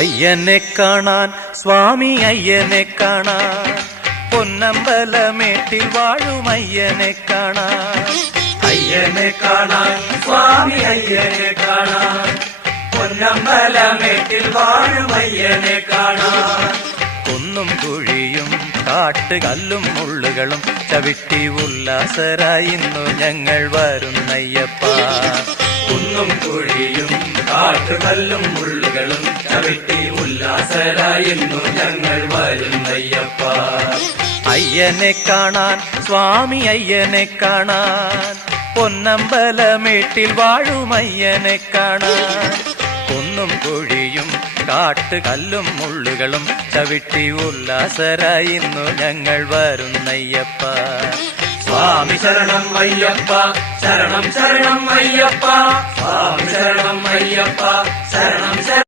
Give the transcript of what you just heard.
അയ്യനെ കാണാൻ സ്വാമി അയ്യനെ കാണാൻ പൊന്നമ്പലമേട്ടിൽ വാഴും അയ്യനെ കാണാൻ അയ്യനെ കാണാൻ സ്വാമി അയ്യനെ കാണാൻ പൊന്നമ്പലമേട്ടിൽ വാഴും അയ്യനെ കാണാൻ കുന്നും കുഴിയും കാട്ടുകല്ലും മുള്ളുകളും ചവിട്ടി ഉല്ലാസരായി ഇന്നു ഞങ്ങൾ വരുന്നയ്യപ്പ. കുന്നും കുഴിയും കാട്ടുകല്ലും മുള്ളുകളും ചവിട്ടി ഉല്ലാസരായിരുന്നു ഞങ്ങൾ വരുന്നയ്യപ്പ. അയ്യനെ കാണാൻ സ്വാമി അയ്യനെ കാണാൻ പൊന്നമ്പലമേട്ടിൽ വാഴും അയ്യനെ കാണാൻ കുന്നും കുഴിയും കാട്ടുകല്ലും മുള്ളുകളും ചവിട്ടി ഉല്ലാസരായി ഇന്നു ഞങ്ങൾ വരുന്നയ്യപ്പ. സ്വാമി ശരണം അയ്യപ്പ, ശരണം ശരണം അയ്യപ്പ, സ്വാമി ശരണം അയ്യപ്പ, ശരണം ശരണം.